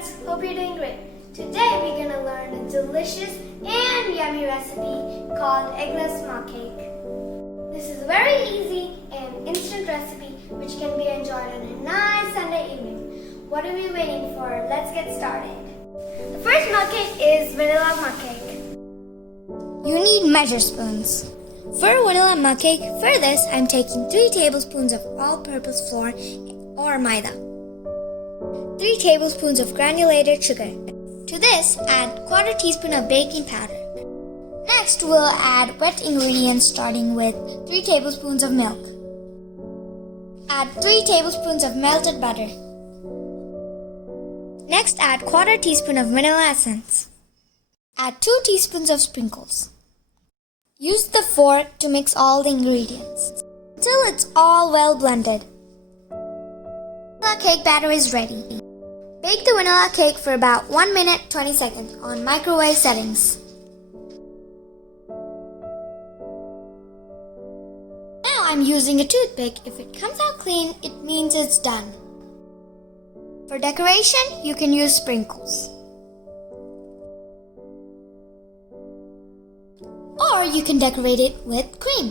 friends, hope you're doing great. Today we're going to learn a delicious and yummy recipe called Eggless mugcake. This is a very easy and instant recipe which can be enjoyed on a nice Sunday evening. What are we waiting for? Let's get started. The first mugcake is vanilla mugcake. You need measure spoons. For vanilla mugcake, for this I'm taking 3 tablespoons of all-purpose flour or Maida, 3 tablespoons of granulated sugar. To this, add 1/4 teaspoon of baking powder. Next, we'll add wet ingredients starting with 3 tablespoons of milk. Add 3 tablespoons of melted butter. Next, add 1/4 teaspoon of vanilla essence. Add 2 teaspoons of sprinkles. Use the fork to mix all the ingredients until it's all well blended. Vanilla cake batter is ready. Bake the vanilla cake for about 1 minute 20 seconds on microwave settings. Now I'm using a toothpick. If it comes out clean, it means it's done. For decoration, you can use sprinkles. Or you can decorate it with cream.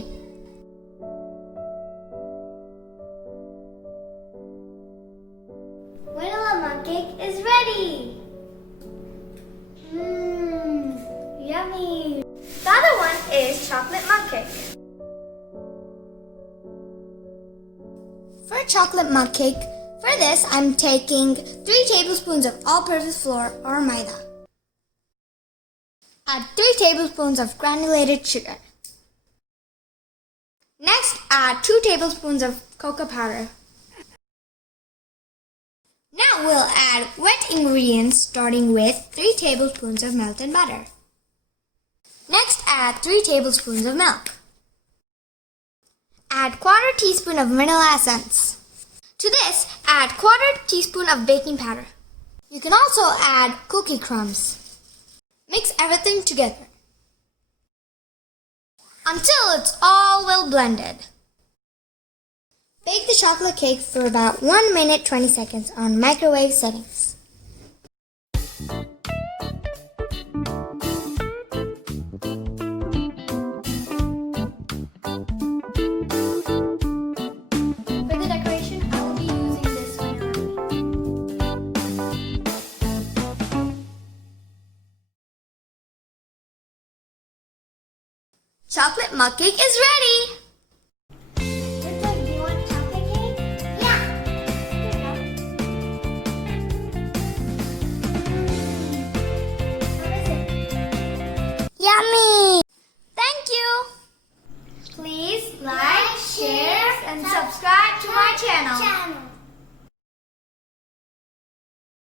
Vanilla mugcake is ready. Yummy. The other one is chocolate mugcake. For chocolate mugcake, for this I'm taking 3 tablespoons of all-purpose flour or Maida. Add 3 tablespoons of granulated sugar. Next, add 2 tablespoons of cocoa powder. Now we'll add wet ingredients starting with 3 tablespoons of melted butter. Next, add 3 tablespoons of milk. Add 1/4 teaspoon of vanilla essence. To this, add 1/4 teaspoon of baking powder. You can also add cookie crumbs. Mix everything together until it's all well blended. Bake the chocolate cake for about 1 minute 20 seconds on microwave settings. For the decoration, I will be using this vanilla. Chocolate mugcake is ready! Do you want chocolate cake? Yeah! How is it? Yummy! Thank you! Please like, share, and subscribe to my channel.